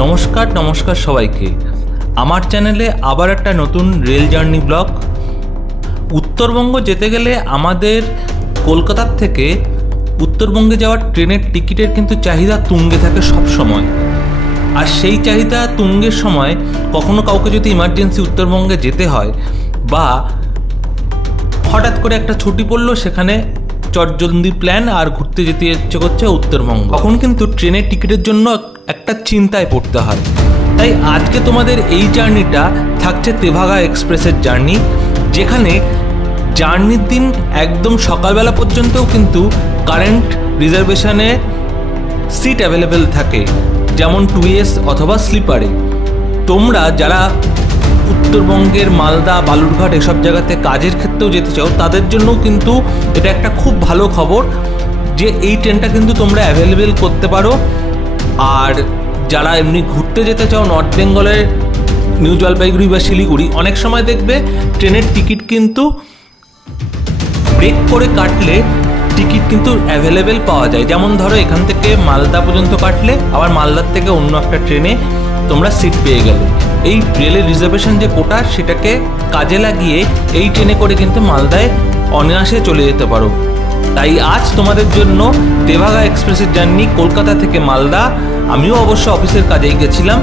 নমস্কার সবাইকে। আমার চ্যানেলে আবার একটা নতুন রেল জার্নি ব্লগ। উত্তরবঙ্গ যেতে গেলে আমাদের কলকাতার থেকে উত্তরবঙ্গে যাওয়ার ট্রেনের টিকিটের কিন্তু চাহিদা তুঙ্গে থাকে সব সময়। আর সেই চাহিদা তুঙ্গের সময় কখনো কাউকে যদি ইমার্জেন্সি উত্তরবঙ্গে যেতে হয় বা হঠাৎ করে একটা ছুটি পড়লো, সেখানে চটজলদি প্ল্যান আর ঘুরতে যেতে ইচ্ছে করছে উত্তরবঙ্গ, তখন কিন্তু ট্রেনের টিকিটের জন্য একটা চিন্তায় পড়তে হয়। তাই আজকে তোমাদের এই জার্নিটা থাকছে তেভাগা এক্সপ্রেসের জার্নি, যেখানে জার্নির দিন একদম সকালবেলা পর্যন্তও কিন্তু কারেন্ট রিজার্ভেশনে সিট অ্যাভেলেবেল থাকে, যেমন 2S অথবা স্লিপারে। তোমরা যারা উত্তরবঙ্গের মালদা, বালুরঘাট এসব জায়গাতে কাজের ক্ষেত্রেও যেতে চাও, তাদের জন্যও কিন্তু এটা একটা খুব ভালো খবর যে এই ট্রেনটা কিন্তু তোমরা অ্যাভেলেবেল করতে পারো। আর যারা এমনি ঘুরতে যেতে চাও নর্থ বেঙ্গলের নিউ জলপাইগুড়ি বা শিলিগুড়ি, অনেক সময় দেখবে ট্রেনের টিকিট কিন্তু ব্রেক করে কাটলে টিকিট কিন্তু অ্যাভেলেবেল পাওয়া যায়। যেমন ধরো এখান থেকে মালদা পর্যন্ত কাটলে আবার মালদার থেকে অন্য একটা ট্রেনে তোমরা সিট পেয়ে গেলে, এই রেলের রিজার্ভেশন যে কোটা সেটাকে কাজে লাগিয়ে এই ট্রেনে করে কিন্তু মালদায় অনায়াসে চলে যেতে পারো। তাই আজ তোমাদের জন্য তেভাগা এক্সপ্রেসের জার্নি কলকাতা থেকে মালদা। আমিও অবশ্য অফিসের কাজেই গেছিলাম।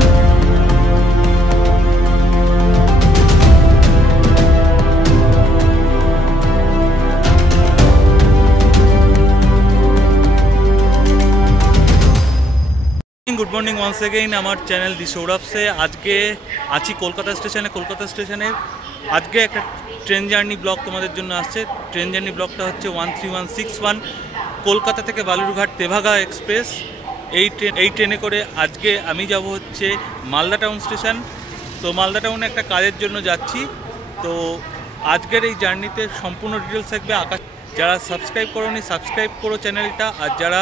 गुड मॉर्निंग वंस अगेन আমার চ্যানেল দি সৌরভ সে। আজকে আছি কলকাতা স্টেশনে। আজকে একটা ট্রেন জার্নি ব্লগ তোমাদের জন্য আসছে। ট্রেন জার্নি ব্লগটা হচ্ছে 13161 কলকাতা থেকে বালুরঘাট তেভাগা এক্সপ্রেস। এই ট্রেনে করে আজকে আমি যাব হচ্ছে মালদা টাউন স্টেশন। তো মালদা টাউনে একটা কাজের জন্য যাচ্ছি। তো আজকের এই জার্নিতে সম্পূর্ণ ডিটেলস থাকবে। আকাশ, যারা সাবস্ক্রাইব করোনি সাবস্ক্রাইব করো চ্যানেলটা, আর যারা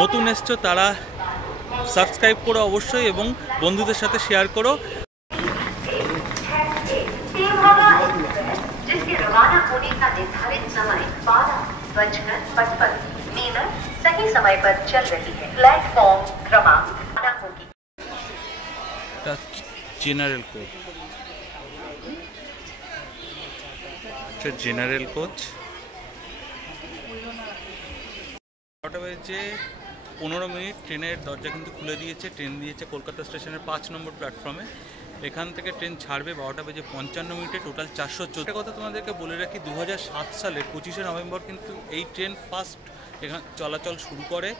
নতুন এসছো তারা সাবস্ক্রাইব করো অবশ্যই এবং বন্ধুদের সাথে শেয়ার করো। जिसके रवाना होने का निर्धारित समय 12:55 मिनट सही समय पर चल रही है। प्लेटफॉर्म क्रमांक रवाना होगी। জেনারেল কোচ, জেনারেল কোচ 15 ট্রেনের দরজা কিন্তু খুলে দিয়েছে। ট্রেন দিয়েছে কলকাতা স্টেশনের 5 নম্বর প্ল্যাটফর্মে। এখান থেকে ট্রেন ছাড়বে 12:55 টোটাল 414। কথা তোমাদেরকে বলে রাখি, 2007 সালের 25শে নভেম্বর কিন্তু এই ট্রেন ফার্স্ট এখানে চলাচল শুরু করে।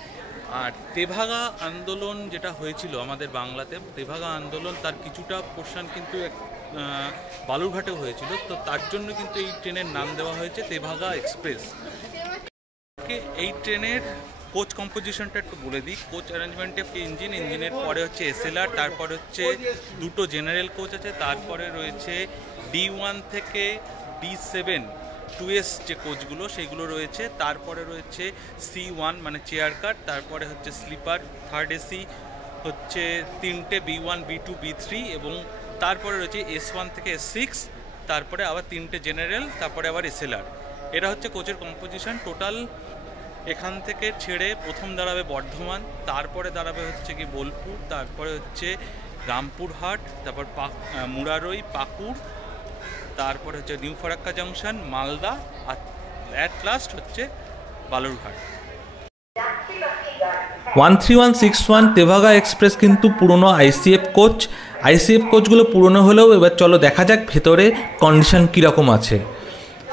আর তেভাগা আন্দোলন যেটা হয়েছিল আমাদের বাংলাতে, তেভাগা আন্দোলন তার কিছুটা পোর্শন কিন্তু বালুরঘাটেও হয়েছিল। তো তার জন্য কিন্তু এই ট্রেনের নাম দেওয়া হয়েছে তেভাগা এক্সপ্রেস। এই ট্রেনের কোচ কম্পোজিশনটা একটু বলে দিই। কোচ অ্যারেঞ্জমেন্টে ইঞ্জিনের পরে হচ্ছে SLR, তারপরে হচ্ছে দুটো জেনারেল কোচ আছে, তারপরে রয়েছে D1 থেকে D7 2S যে কোচগুলো সেগুলো রয়েছে, তারপরে রয়েছে C1 মানে চেয়ার কার, তারপরে হচ্ছে স্লিপার, থার্ড AC হচ্ছে 3টে B1 B2 B3 এবং তারপরে রয়েছে S1 থেকে S6, তারপরে আবার 3টে জেনারেল, তারপরে আবার SLR। এটা হচ্ছে কোচের কম্পোজিশন টোটাল। এখান থেকে ছেড়ে প্রথম দাঁড়াবে বর্ধমান, তারপরে দাঁড়াবে হচ্ছে কি বোলপুর, তারপরে হচ্ছে রামপুরহাট, তারপর মুরারই, পাকুড়, তারপরে হচ্ছে নিউ ফারাক্কা জাংশন, মালদা, আর অ্যাট লাস্ট হচ্ছে বালুরঘাট। 13161 তেভাগা এক্সপ্রেস কিন্তু পুরনো ICF কোচ। ICF কোচগুলো পুরনো হলেও এবার চলো দেখা যাক ভেতরে কন্ডিশন কীরকম আছে।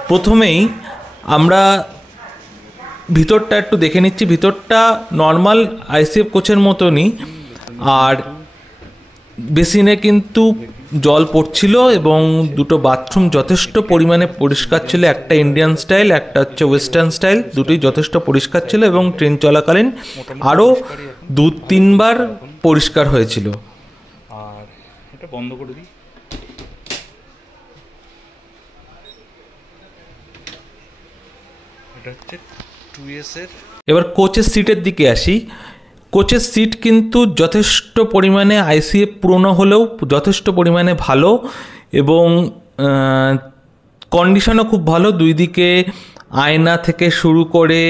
প্রথমেই আমরা ভিতরটা একটু দেখে নিচ্ছি। ভিতরটা নর্মাল ICF কোচের মতনই, আর বেসিনে কিন্তু জল পড়ছিল এবং দুটো বাথরুম যথেষ্ট পরিমাণে পরিষ্কার ছিল। একটা ইন্ডিয়ান স্টাইল, একটা হচ্ছে ওয়েস্টার্ন স্টাইল, দুটোই যথেষ্ট পরিষ্কার ছিল এবং ট্রেন চলাকালীন আরও 2-3 বার পরিষ্কার হয়েছিল। আর এটা বন্ধ করে দিই। এটা হচ্ছে 2S এর। এবার কোচের সিটের দিকে আসি। কোচের সিট কিন্তু যথেষ্ট পরিমাণে ICF পুরনো হলেও যথেষ্ট পরিমাণে ভালো এবং কন্ডিশনও খুব ভালো। দুই দিকে আয়না থেকে শুরু করে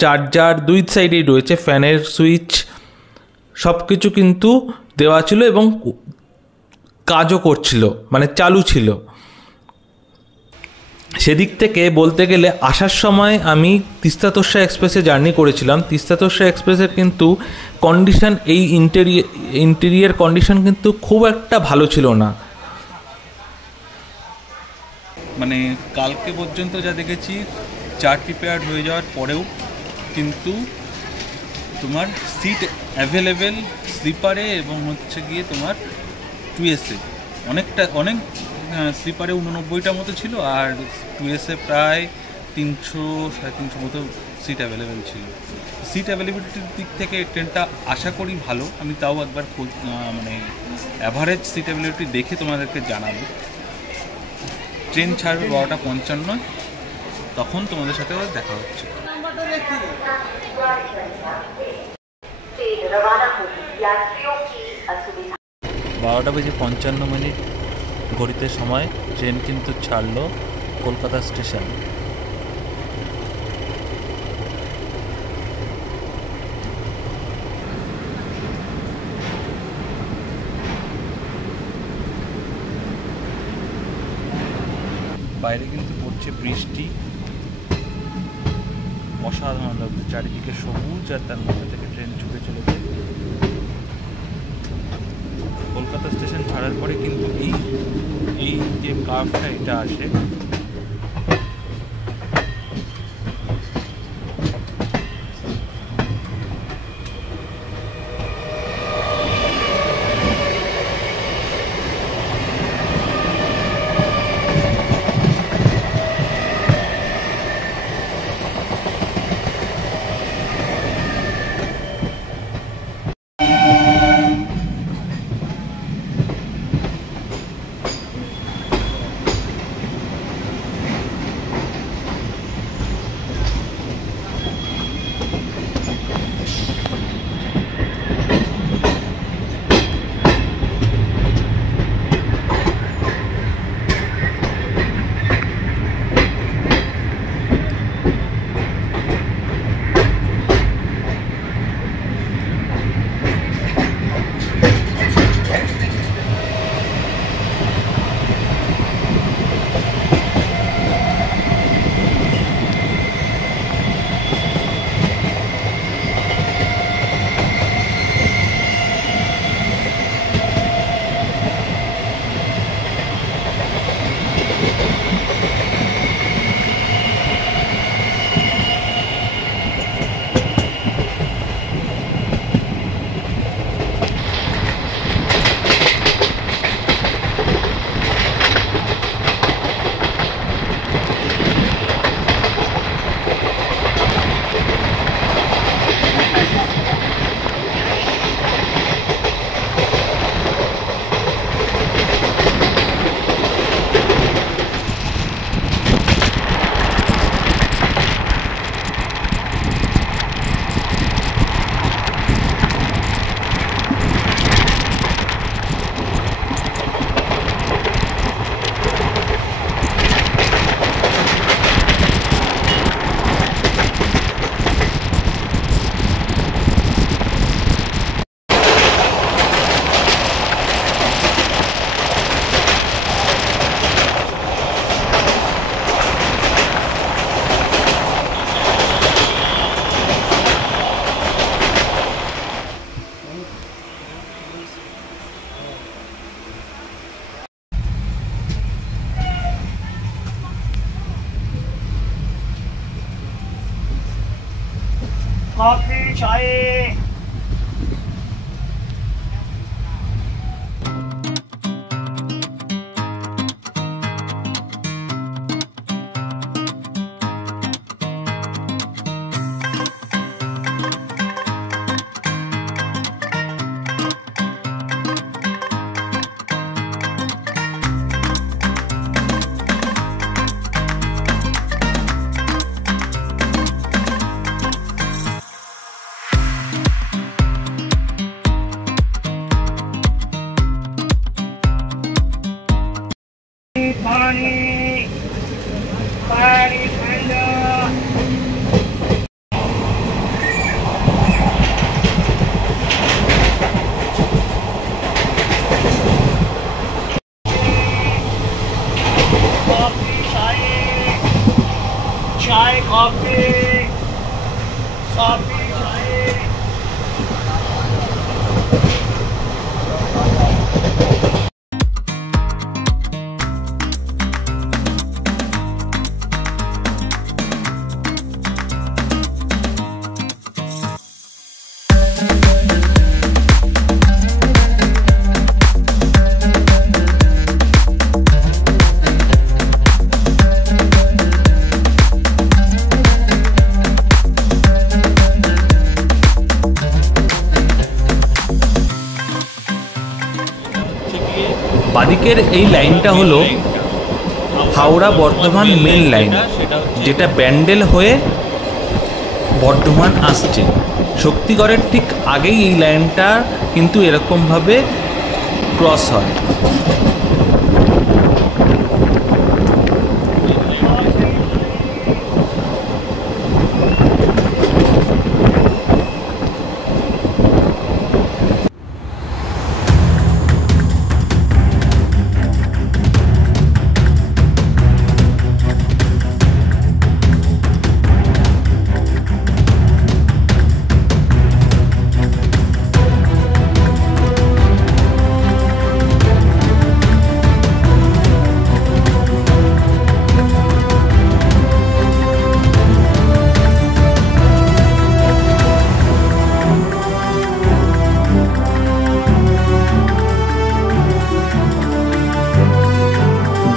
চার্জার দুই সাইডেই রয়েছে, ফ্যানের সুইচ, সব কিছু কিন্তু দেওয়া ছিল এবং কাজও করছিল, মানে চালু ছিল। সেদিক থেকে বলতে গেলে আসার সময় আমি তিস্তা তোর্ষা এক্সপ্রেসে জার্নি করেছিলাম। তিস্তা তোর্ষা এক্সপ্রেসের কিন্তু কন্ডিশন, এই ইন্টেরিয়ার কন্ডিশন কিন্তু খুব একটা ভালো ছিল না। মানে কালকে পর্যন্ত যা দেখেছি, চার্ট প্রিপেয়ার হয়ে যাওয়ার পরেও কিন্তু তোমার সিট অ্যাভেলেবেল স্লিপারে এবং হচ্ছে গিয়ে তোমার 2AC অনেক স্লিপারে 89টা মতো ছিল, আর 2AC প্রায় 300-350 মতো সিট অ্যাভেলেবেল ছিল। সিট অ্যাভেলেবিলিটির দিক থেকে ট্রেনটা আশা করি ভালো। আমি তাও একবার মানে অ্যাভারেজ সিট অ্যাভেলেবিলিটি দেখে তোমাদেরকে জানাবো। ট্রেন ছাড়বে 12:55, তখন তোমাদের সাথে দেখা হচ্ছে। ट्रेन रवाना होगी, यात्रियों की असुविधा। 12:55 ঘড়িতে সময় ট্রেন কিন্তু ছাড়লো কলকাতা স্টেশন। বাইরে কিন্তু পড়ছে বৃষ্টি, অসাধারণ লাগছে, চারিদিকে সবুজ আর তার মধ্যে থেকে ট্রেন ছুটে চলেছে। কলকাতা স্টেশন ছাড়ার পরে কিন্তু এই যে কার্ভটা এটা আসে, कॉफी चाय चाय कॉफी कॉफी चाय। বাদিকের এই লাইনটা হলো হাওড়া বর্ধমান মেন লাইন, যেটা ব্যান্ডেল হয়ে বর্ধমান আসছে। শক্তিগড়ের ঠিক আগেই এই লাইনটা কিন্তু এরকমভাবে ক্রস হয়।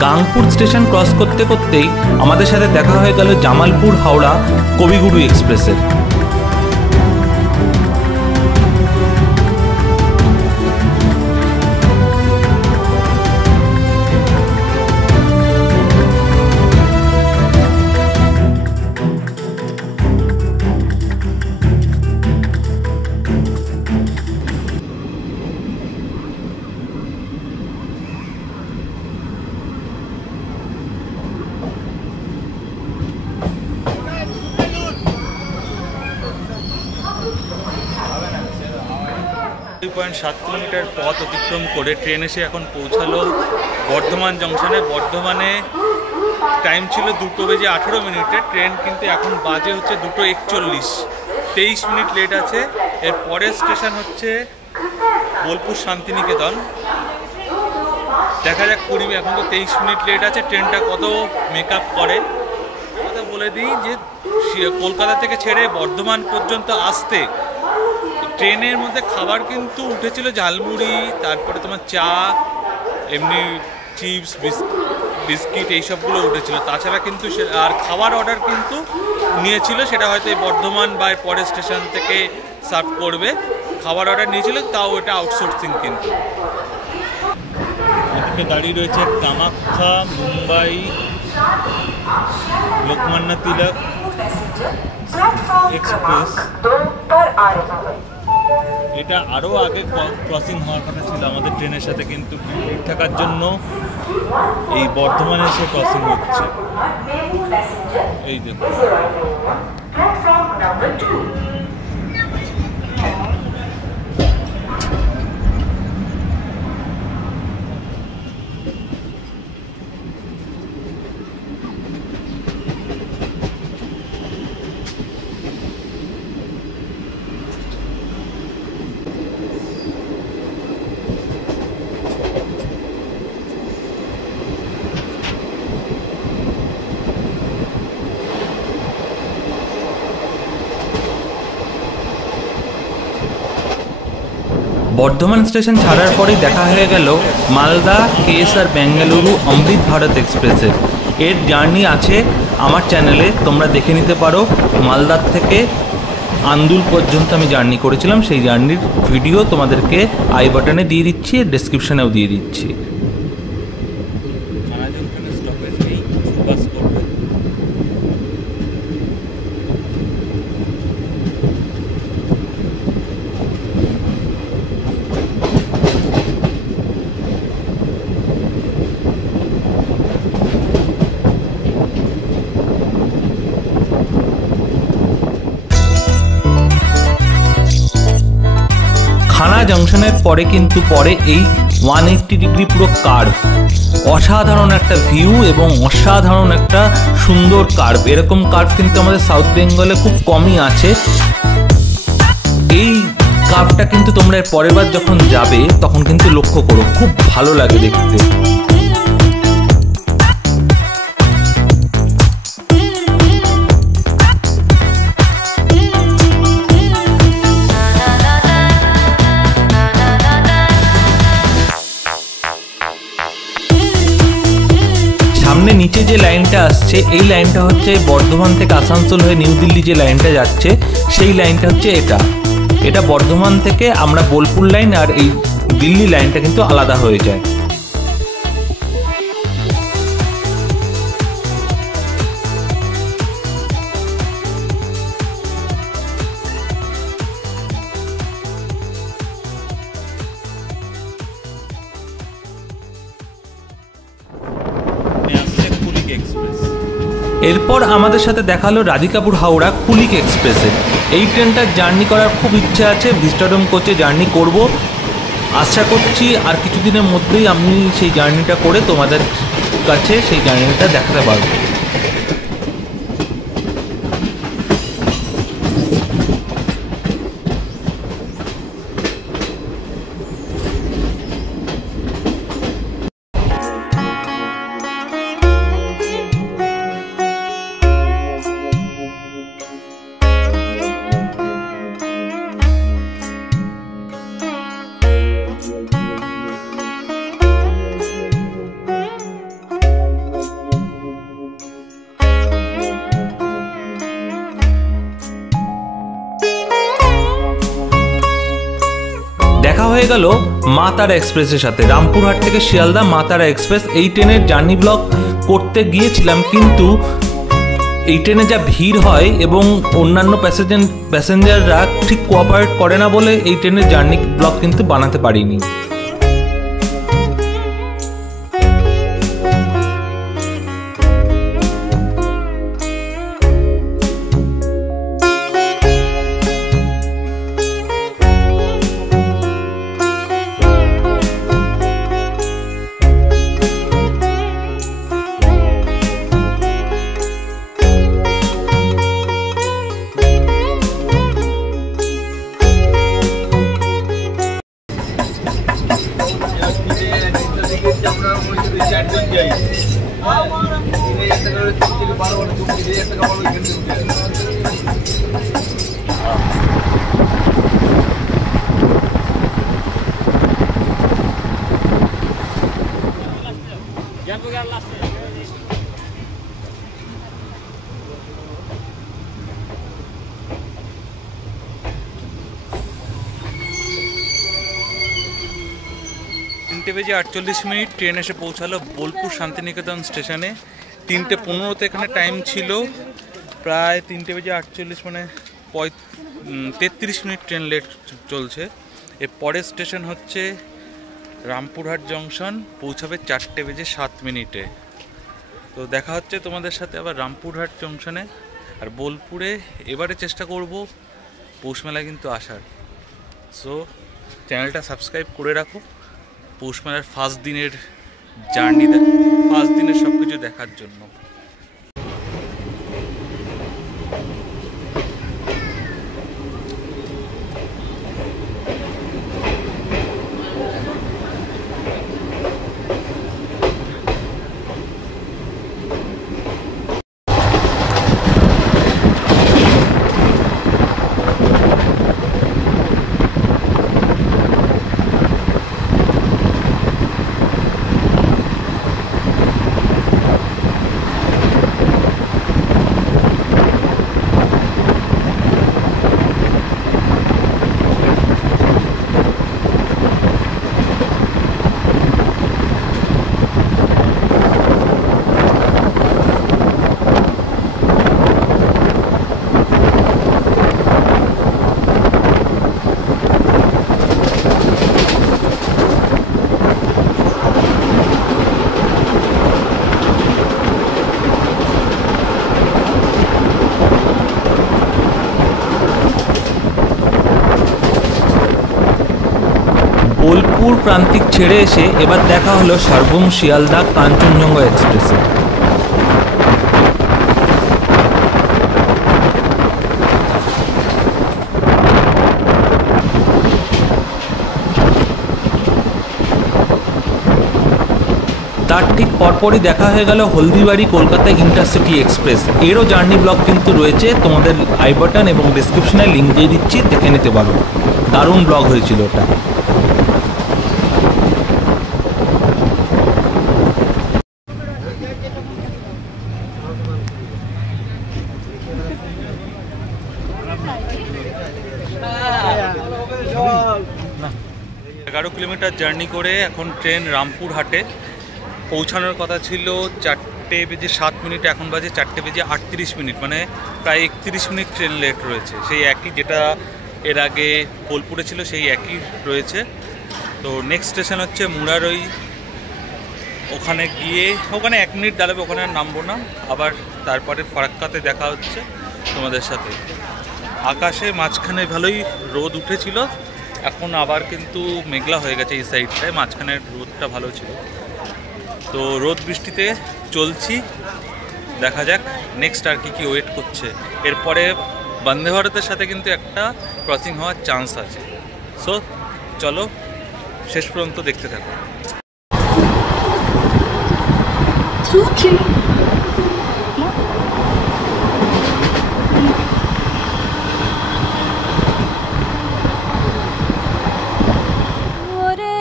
গাংপুর স্টেশন ক্রস করতে করতেই আমাদের সাথে দেখা হয়ে গেল জামালপুর হাওড়া কবিগুরু এক্সপ্রেসের। .7 কিলোমিটার পথ অতিক্রম করে ট্রেন এসে এখন পৌঁছালো বর্ধমান জংশনে। বর্ধমানে টাইম ছিল 2:18। ট্রেন কিন্তু এখন বাজে হচ্ছে 2:41, 23 মিনিট লেট আছে। এর পরের স্টেশন হচ্ছে বোলপুর শান্তিনিকেতন। দেখা যাক কুড়ি, এখন তো 23 মিনিট লেট আছে, ট্রেনটা কত মেকআপ করে। কথা বলে দিই যে কলকাতা থেকে ছেড়ে বর্ধমান পর্যন্ত আসতে ট্রেনের মধ্যে খাবার কিন্তু উঠেছিল ঝালমুড়ি, তারপরে তোমার চা, এমনি চিপস, বিস্কিট এইসবগুলো উঠেছিল। তাছাড়া কিন্তু আর খাবার অর্ডার কিন্তু নিয়েছিল, সেটা হয়তো এই বর্ধমান বা পরের স্টেশন থেকে সার্ভ করবে। খাবার অর্ডার নিয়েছিল, তাও এটা আউটসোর্সিং। কিন্তু এদিকে দাঁড়িয়ে রয়েছে কামাখ্যা মুম্বাই লোকমান্য তিলক এক্সপ্রেস। এটা আরও আগে ক্রসিং হওয়ার কথা ছিল আমাদের ট্রেনের সাথে, কিন্তু ভিড় থাকার জন্য এই বর্ধমানে এসে ক্রসিং হচ্ছে। এই দেখুন, বর্ধমান স্টেশন ছাড়ার পরেই দেখা হয়ে গেল মালদা কেএসআর বেঙ্গালুরু অমৃত ভারত এক্সপ্রেসের। এর জার্নি আছে আমার চ্যানেলে, তোমরা দেখে নিতে পারো। মালদার থেকে আন্দুল পর্যন্ত আমি জার্নি করেছিলাম, সেই জার্নির ভিডিও তোমাদেরকে আই বাটনে দিয়ে দিচ্ছি, ডেসক্রিপশানেও দিয়ে দিচ্ছি। খানা জংশনের পরে কিন্তু এই 180 ডিগ্রি পুরো কার্ভ, অসাধারণ একটা ভিউ এবং অসাধারণ একটা সুন্দর কার্ভ। এরকম কার্ভ কিন্তু আমাদের সাউথ বেঙ্গলে খুব কমই আছে। এই কার্ভটা কিন্তু তোমরা এর পরের বার যখন যাবে তখন কিন্তু লক্ষ্য করো, খুব ভালো লাগে দেখতে। সামনে নিচে যে লাইনটা আসছে এই লাইনটা হচ্ছে বর্ধমান থেকে আসানসোল হয়ে নিউ দিল্লি যে লাইনটা যাচ্ছে সেই লাইনটা হচ্ছে এটা বর্ধমান থেকে আমরা বোলপুর লাইন আর এই দিল্লি লাইনটা কিন্তু আলাদা হয়ে যায়। এরপর আমাদের সাথে দেখালো রাধিকাপুর হাওড়া কুলিক এক্সপ্রেসে। এই ট্রেনটার জার্নি করার খুব ইচ্ছা আছে, ভিস্টাডোম কোচে জার্নি করব। আশা করছি আর কিছুদিনের মধ্যেই আমি সেই জার্নিটা করে তোমাদের কাছে সেই জার্নিটা দেখাতে পারবো। দেখা হয়ে গেল মা তারা এক্সপ্রেসের সাথে। রামপুরহাট থেকে শিয়ালদা মা তারা এক্সপ্রেস এই ট্রেনের জার্নি ব্লগ করতে গিয়েছিলাম, কিন্তু এই ট্রেনে যা ভিড় হয় এবং অন্যান্য প্যাসেঞ্জাররা ঠিক কোঅপারেট করে না বলে এই ট্রেনের জার্নি ব্লগ কিন্তু বানাতে পারিনি। বেজে 48 ট্রেন এসে পৌঁছালো বোলপুর শান্তিনিকেতন স্টেশনে। 3:15 এখানে টাইম ছিল, প্রায় 3:48 মানে 33 ট্রেন লেট চলছে। এর পরের স্টেশন হচ্ছে রামপুরহাট জংশন, পৌঁছাবে 4:07। তো দেখা হচ্ছে তোমাদের সাথে আবার রামপুরহাট জংশনে। আর বোলপুরে এবারে চেষ্টা করব পৌষ মেলায় কিন্তু আসার। সো চ্যানেলটা সাবস্ক্রাইব করে রাখো পৌষ মেলার ফার্স্ট দিনের জার্নি, ফার্স্ট দিনের সব কিছু দেখার জন্য। বোলপুর প্রান্তিক ছেড়ে এসে এবার দেখা হলো সারভূম শিয়ালদা কাঞ্চনজঙ্ঘা এক্সপ্রেসে। তার ঠিক পরপরই দেখা হয়ে গেল হলদিবাড়ি কলকাতা ইন্টারসিটি এক্সপ্রেস। এরও জার্নি ব্লগ কিন্তু রয়েছে, তোমাদের আই বাটন এবং ডিসক্রিপশনে লিঙ্ক দিয়ে দিচ্ছি, দেখে নিতে পারো। দারুণ ব্লগ হয়েছিল ওটা। এগারো কিলোমিটার জার্নি করে এখন ট্রেন রামপুরহাটে পৌঁছানোর কথা ছিল 4:07, এখন বাজে 4:38, মানে প্রায় 31 মিনিট ট্রেন লেট রয়েছে। সেই একই যেটা এর আগে বোলপুরে ছিল, সেই একই রয়েছে। তো নেক্সট স্টেশন হচ্ছে মুরারই। ওখানে গিয়ে ওখানে 1 মিনিট দাঁড়াবে, ওখানে আর নামবো না। আবার তারপরে ফারাক্কাতে দেখা হচ্ছে তোমাদের সাথে। আকাশে মাঝখানে ভালোই রোদ উঠেছিল, এখন আবার কিন্তু মেঘলা হয়ে গেছে এই সাইডটায়। মাঝখানের রোদটা ভালো ছিল, তো রোদ বৃষ্টিতে চলছি। দেখা যাক নেক্সট আর কি ওয়েট করছে। এরপরে বন্দে ভারতের সাথে কিন্তু একটা ক্রসিং হওয়ার চান্স আছে। সো চলো শেষ পর্যন্ত দেখতে থাকো।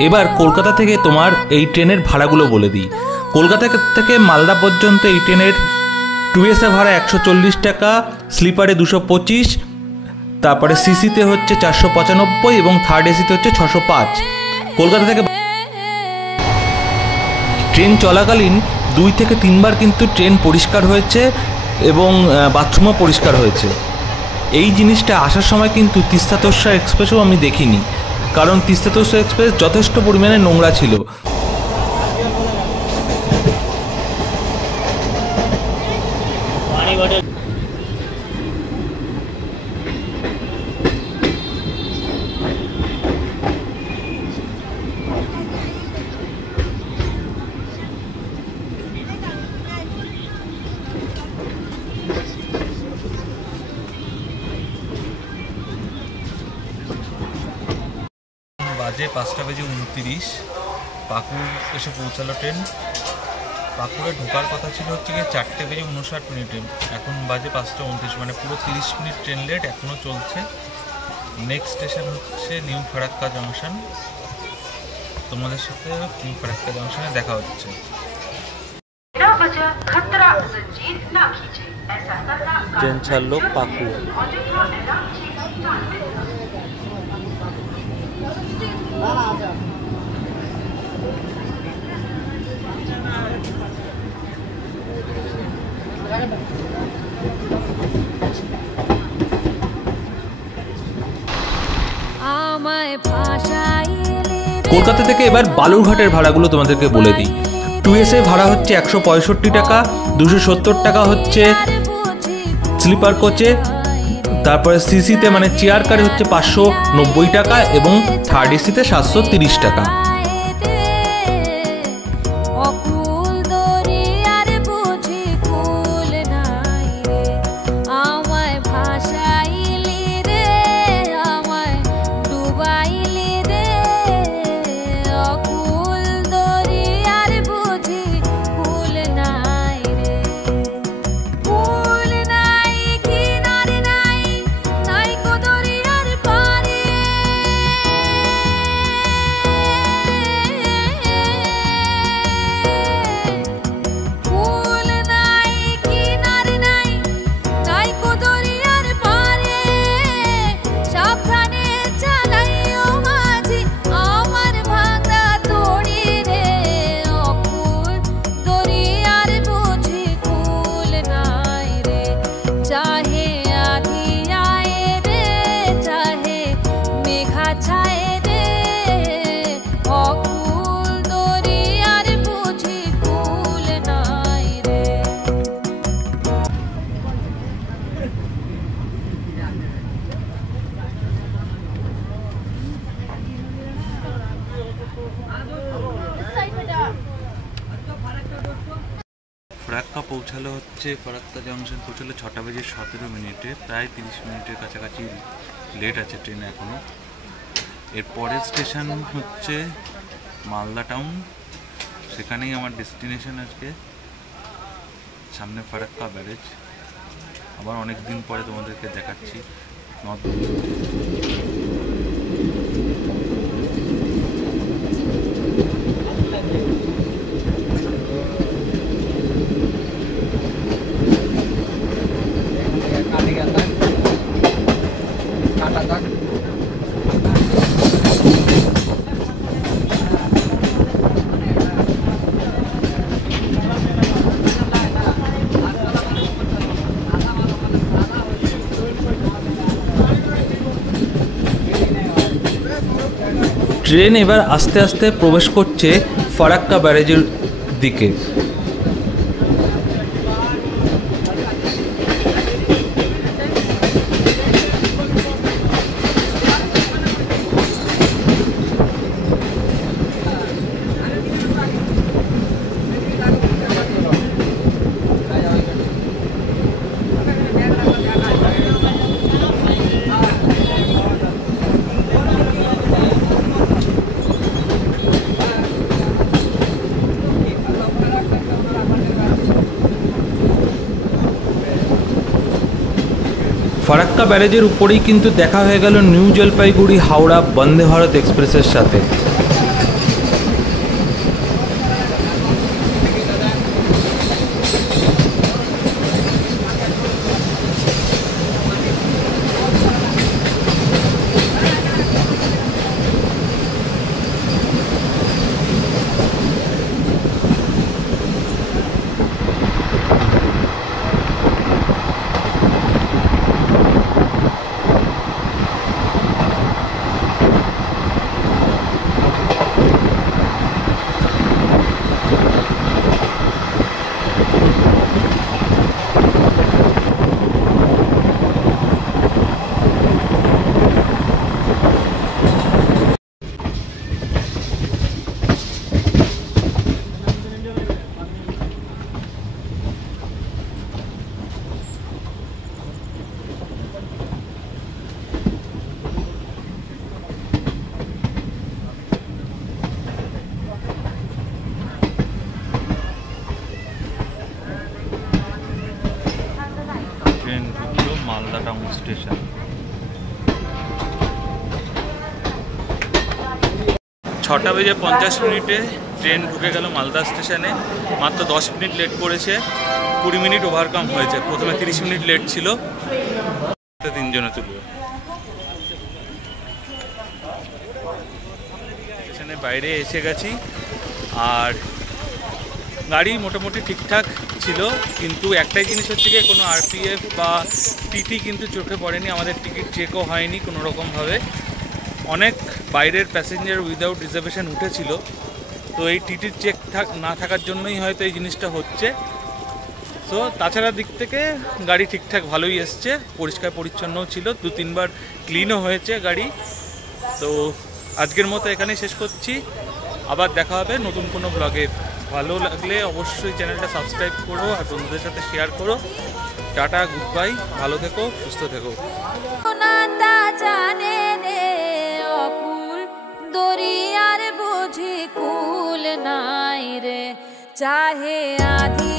এবার কলকাতা থেকে তোমার এই ট্রেনের ভাড়াগুলো বলে দিই। কলকাতা থেকে মালদা পর্যন্ত এই ট্রেনের 2AC ভাড়া 140 টাকা, স্লিপারে 225, তারপরে সিসিতে হচ্ছে 495 এবং থার্ড এসিতে হচ্ছে 605। কলকাতা থেকে ট্রেন চলাকালীন 2 থেকে 3 বার কিন্তু ট্রেন পরিষ্কার হয়েছে এবং বাথরুমও পরিষ্কার হয়েছে। এই জিনিসটা আসার সময় কিন্তু তিস্তা তোর্ষা এক্সপ্রেসও আমি দেখিনি, কারণ তিস্তা তোর্ষা এক্সপ্রেস যথেষ্ট পরিমাণে নোংরা ছিল। বাজে 5:29, পাকুড় এসে পৌঁছালো ট্রেন। পাকুড়ে ঢোকার কথা ছিল হচ্ছে গিয়ে 4:59, এখন বাজে 5:29, মানে পুরো 30 মিনিট ট্রেন লেট এখনও চলছে। নেক্সট স্টেশন হচ্ছে নিউ ফারাক্কা জংশন। তোমাদের সাথে নিউ ফারাক্কা জংশনে দেখা হচ্ছে। ট্রেন ছাড়লো পাকুড়। কলকাতা থেকে এবার বালুরঘাটের ভাড়াগুলো তোমাদেরকে বলে দিই। 2AC ভাড়া হচ্ছে 165 টাকা, 270 টাকা হচ্ছে স্লিপার কোচে, তারপরে সিসিতে মানে চেয়ার কারে হচ্ছে 590 টাকা এবং থার্ড এসিতে 730 টাকা। পৌঁছালো হচ্ছে ফারাক্কা জংশন, পৌঁছালো 6:17 প্রায় 30 মিনিটের কাছাকাছি লেট আছে ট্রেন এখনও। এর পরের স্টেশন হচ্ছে মালদা টাউন, সেখানেই আমার ডেস্টিনেশন আজকে। সামনে ফারাক্কা ব্যারেজ, আবার অনেক দিন পরে তোমাদেরকে দেখাচ্ছি। ট্রেন এবার আস্তে আস্তে প্রবেশ করছে ফারাক্কা ব্যারেজের দিকে। ফারাক্কা ব্যারেজের উপরেই কিন্তু দেখা হয়ে গেল নিউ জলপাইগুড়ি হাওড়া বন্দে ভারত এক্সপ্রেসের সাথে। ট্রেন ঢুকলো মালদা টাউন স্টেশন। 6:50 ট্রেন ঢুকে গেল মালদা স্টেশনে। মাত্র 10 মিনিট লেট করেছে, 20 মিনিট ওভারকাম হয়েছে। প্রথমে 30 মিনিট লেট ছিল, 3 জনে তুলবে। স্টেশনের বাইরে এসে গেছি, আর গাড়ি মোটামুটি ঠিকঠাক ছিল, কিন্তু একটাই জিনিস হচ্ছে কি, কোনো আরপিএফ বা টিটি কিন্তু চোখে পড়েনি। আমাদের টিকিট চেকও হয়নি কোনো রকমভাবে। অনেক বাইরের প্যাসেঞ্জার উইদাউট রিজার্ভেশন উঠেছিল, তো এই টিটির চেক না থাকার জন্যই হয়তো এই জিনিসটা হচ্ছে। তো তাছাড়া দিক থেকে গাড়ি ঠিকঠাক ভালোই এসছে, পরিষ্কার পরিচ্ছন্নও ছিল, 2-3 বার ক্লিনও হয়েছে গাড়ি। তো আজকের মতো এখানেই শেষ করছি, আবার দেখা হবে নতুন কোনো ব্লগে। ভালো লাগলে অবশ্যই চ্যানেলটা সাবস্ক্রাইব করো আর বন্ধুদের সাথে শেয়ার করো। টাটা, গুড বাই, ভালো থেকো, সুস্থ থেকো। দরিয়ার বুঝি কুল নাই রে, চাহে আধি